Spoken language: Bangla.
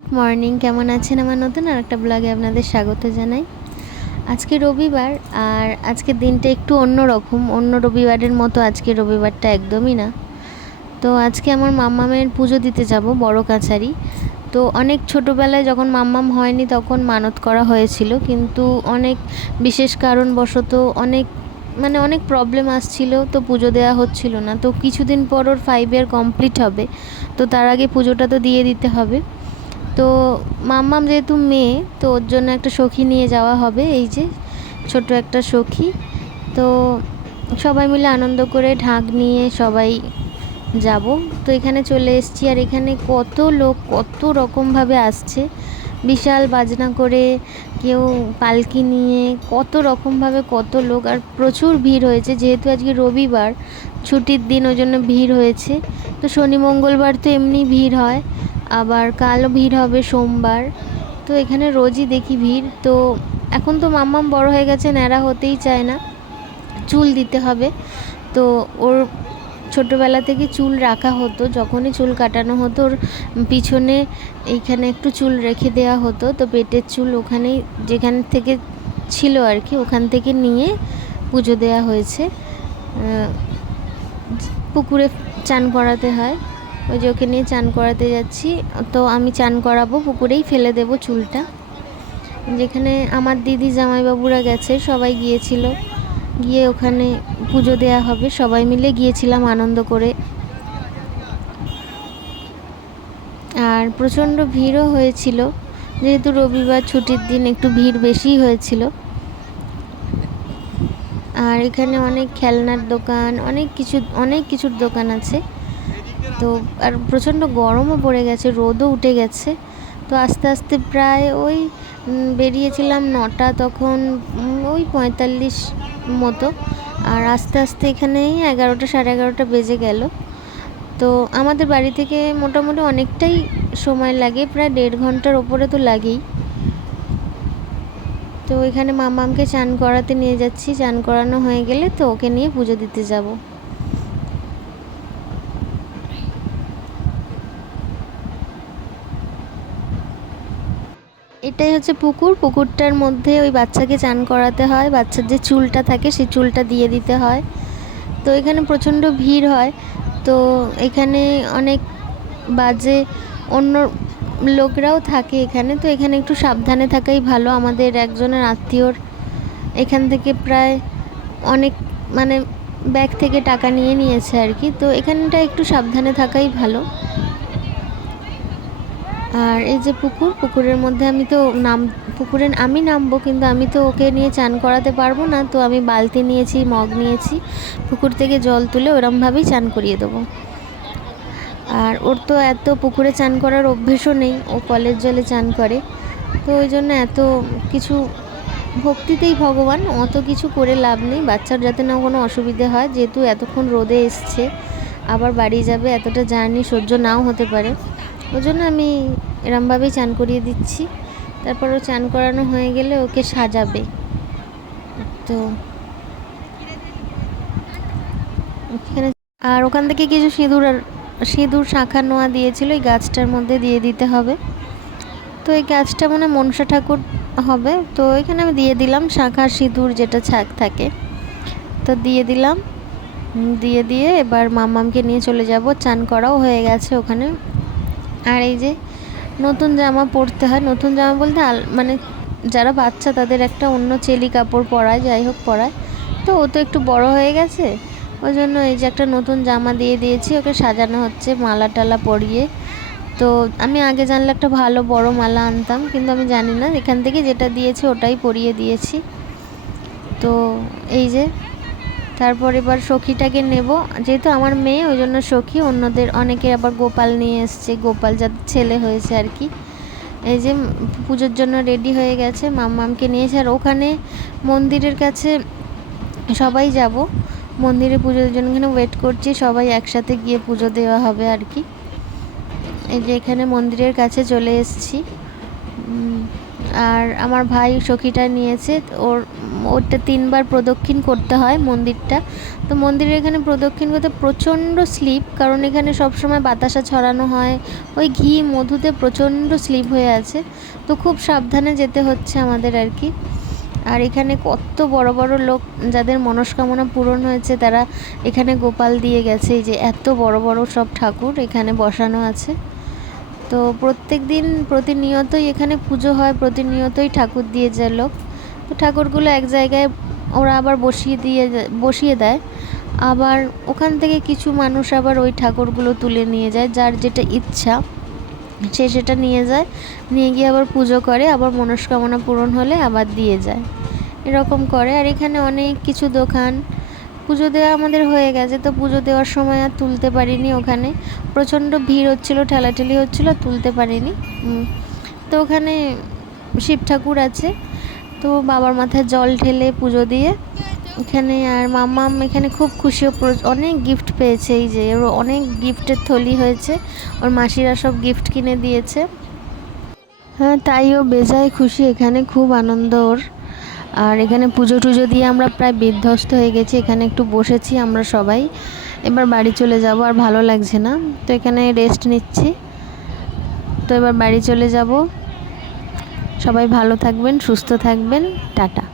মর্নিং, কেমন আছেন? আমার নতুন আর একটা ব্লগে আপনাদের স্বাগত জানাই। আজকে রবিবার, আর আজকের দিনটা একটু অন্য রকম, অন্য রবিবারের মতো আজকে রবিবারটা একদমই না। তো আজকে আমার মাম্মামের পুজো দিতে যাব বড় কাছারি। তো অনেক ছোটোবেলায় যখন মাম্মাম হয়নি তখন মানত করা হয়েছিল, কিন্তু অনেক বিশেষ কারণবশত অনেক প্রবলেম আসছিল, তো পুজো দেওয়া হচ্ছিল না। তো কিছুদিন পর ওর 5 ইয়ার কমপ্লিট হবে, তো তার আগে পুজোটা তো দিয়ে দিতে হবে। তো মাম্মাম যেহেতু মেয়ে, তো ওর জন্য একটা সখী নিয়ে যাওয়া হবে, এই যে ছোট একটা সখী। তো সবাই মিলে আনন্দ করে ঢাক নিয়ে সবাই যাব। তো এখানে চলে এসেছি, আর এখানে কত লোক কত রকমভাবে আসছে, বিশাল বাজনা করে, কেউ পালকি নিয়ে, কত রকমভাবে কত লোক, আর প্রচুর ভিড় হয়েছে। যেহেতু আজকে রবিবার, ছুটির দিন, ওই জন্য ভিড় হয়েছে। তো শনি মঙ্গলবার তো এমনি ভিড় হয়, আবার কালও ভিড় হবে সোমবার। তো এখানে রোজই দেখি ভিড়। তো এখন তো মাম্মাম বড় হয়ে গেছে, ন্যাড়া হতেই চায় না, চুল দিতে হবে। তো ওর ছোটোবেলা থেকে চুল রাখা হতো, যখনই চুল কাটানো হতো ওর পিছনে এইখানে একটু চুল রেখে দেওয়া হতো। তো পেটের চুল ওখানেই, যেখান থেকে ছিল আর কি, ওখান থেকে নিয়ে পুজো দেওয়া হয়েছে। পুকুরে চান করাতে হয়, ওই যে ওকে নিয়ে চান করাতে যাচ্ছি। তো আমি চান করাবো, পুকুরেই ফেলে দেবো চুলটা। যেখানে আমার দিদি জামাইবাবুরা গেছে, সবাই গিয়েছিল, গিয়ে ওখানে পুজো দেওয়া হবে, সবাই মিলে গিয়েছিলাম আনন্দ করে। আর প্রচণ্ড ভিড়ও হয়েছিল, যেহেতু রবিবার ছুটির দিন একটু ভিড় বেশিই হয়েছিল। আর এখানে অনেক খেলনার দোকান, অনেক কিছুর দোকান আছে। তো আর প্রচণ্ড গরমও পড়ে গেছে, রোদও উঠে গেছে। তো আস্তে আস্তে প্রায় ওই বেরিয়েছিলাম 9টা, তখন ওই 45 মতো, আর আস্তে আস্তে এখানেই 11টা, সাড়ে 11টা বেজে গেল। তো আমাদের বাড়ি থেকে মোটামুটি অনেকটাই সময় লাগে, প্রায় 1.5 ঘন্টার ওপরে তো লাগেই। তো এখানে মামামকে চান করাতে নিয়ে যাচ্ছি, চান করানো হয়ে গেলে তো ওকে নিয়ে পুজো দিতে যাব। এটাই হচ্ছে পুকুর, পুকুরটার মধ্যে ওই বাচ্চাকে চান করাতে হয়, বাচ্চার যে চুলটা থাকে সেই চুলটা দিয়ে দিতে হয়। তো এখানে প্রচণ্ড ভিড় হয়। তো এখানে অনেক বাজে অন্য লোকরাও থাকে এখানে, তো এখানে একটু সাবধানে থাকাই ভালো। আমাদের একজনের আত্মীয়র এখান থেকে প্রায় অনেক মানে ব্যাগ থেকে টাকা নিয়ে নিয়েছে আর কি, তো এখানটা একটু সাবধানে থাকাই ভালো। আর এই যে পুকুরের মধ্যে পুকুরে আমি নামবো, কিন্তু আমি তো ওকে নিয়ে চান করাতে পারবো না, তো আমি বালতি নিয়েছি, মগ নিয়েছি, পুকুর থেকে জল তুলে ওরমভাবেই চান করিয়ে দেবো। আর ওর তো এত পুকুরে চান করার অভ্যেসও নেই, ও কলের জলে চান করে। তো ওই জন্য এত কিছু, ভক্তিতেই ভগবান, অত কিছু করে লাভ নেই, বাচ্চার যাতে না কোনো অসুবিধে হয়, যেহেতু এতক্ষণ রোদে এসছে, আবার বাড়ি যাবে, এতটা জার্নি সহ্য নাও হতে পারে। ওই জন্য আমি এরমভাবেই চান করিয়ে দিচ্ছি। তারপর ও চান করানো হয়ে গেলে ওকে সাজাবে। তো এখানে আর ওখান থেকে কিছু সিঁদুর শাঁখা নোয়া দিয়েছিল, এই গাছটার মধ্যে দিয়ে দিতে হবে। তো এই গাছটা মানে মনসা ঠাকুর হবে, তো এখানে আমি দিয়ে দিলাম শাঁখা সিঁদুর যেটা ছাক থাকে, তো দিয়ে দিলাম। দিয়ে এবার মাম্মামকে নিয়ে চলে যাব, চান করাও হয়ে গেছে ওখানে। আর এই যে নতুন জামা পরতে হয়, নতুন জামা বলতে মানে যারা বাচ্চা তাদের একটা অন্য চেলি কাপড় পরায়, যাই হোক পরায়। তো ও তো একটু বড় হয়ে গেছে, ওই জন্য এই যে একটা নতুন জামা দিয়ে দিয়েছি, ওকে সাজানো হচ্ছে মালা টালা পরিয়ে। তো আমি আগে জানলে একটা ভালো বড় মালা আনতাম, কিন্তু আমি জানি না, এখান থেকে যেটা দিয়েছে ওটাই পরিয়ে দিয়েছি। তো এই যে তারপর এবার সখীটাকে নেব, যেহেতু আমার মেয়ে ওই জন্য সখী, অন্যদের অনেকে আবার গোপাল নিয়ে এসছে, গোপাল যাদের ছেলে হয়েছে আর কি। এই যে পুজোর জন্য রেডি হয়ে গেছে, মাম্মামকে নিয়েছে। আর ওখানে মন্দিরের কাছে সবাই যাব, মন্দিরে পুজোর জন্য এখানে ওয়েট করছি, সবাই একসাথে গিয়ে পুজো দেওয়া হবে আর কি। এই যে এখানে মন্দিরের কাছে চলে এসেছি। আর আমার ভাই সখীটা নিয়েছে, ওর ওটা 3বার প্রদক্ষিণ করতে হয় মন্দিরটা। তো মন্দিরের এখানে প্রদক্ষিণ করতে প্রচণ্ড স্লিপ, কারণ এখানে সবসময় বাতাসা ছড়ানো হয়, ওই ঘি মধুতে প্রচণ্ড স্লিপ হয়ে আছে। তো খুব সাবধানে যেতে হচ্ছে আমাদের আর কি। আর এখানে কত বড় বড় লোক যাদের মনস্কামনা পূরণ হয়েছে তারা এখানে গোপাল দিয়ে গেছে। এই যে এত বড় বড় সব ঠাকুর এখানে বসানো আছে। তো প্রত্যেক দিন প্রতিনিয়তই এখানে পুজো হয়, প্রতিনিয়তই ঠাকুর দিয়ে যায় লোক। তো ঠাকুরগুলো এক জায়গায় ওরা আবার বসিয়ে দেয়, আবার ওখান থেকে কিছু মানুষ আবার ওই ঠাকুরগুলো তুলে নিয়ে যায়, যার যেটা ইচ্ছা সে সেটা নিয়ে যায়, নিয়ে গিয়ে আবার পুজো করে, আবার মনস্কামনা পূরণ হলে আবার দিয়ে যায়, এরকম করে। আর এখানে অনেক কিছু দোকান। পুজো দেওয়া আমাদের হয়ে গেছে, তো পুজো দেওয়ার সময় আর তুলতে পারিনি, ওখানে প্রচণ্ড ভিড় হচ্ছিলো, ঠেলাঠেলি হচ্ছিলো, তুলতে পারিনি। তো ওখানে শিব ঠাকুর আছে, তো বাবার মাথায় জল ঢেলে পুজো দিয়ে এখানে। আর মাম্মাম এখানে খুব খুশি, অনেক গিফট পেয়েছে। এই যে ওর অনেক গিফটের থলি হয়েছে, ওর মাসিরা সব গিফট কিনে দিয়েছে। হ্যাঁ, তাই ও বেজায় খুশি, এখানে খুব আনন্দ ওর। আর এখানে পুজো টুজো দিয়ে আমরা প্রায় বিধ্বস্ত হয়ে গেছি, এখানে একটু বসেছি আমরা সবাই, এবার বাড়ি চলে যাব, আর ভালো লাগছে না, তো এখানে রেস্ট নিচ্ছি। তো এবার বাড়ি চলে যাব। সবাই ভালো থাকবেন, সুস্থ থাকবেন, টাটা।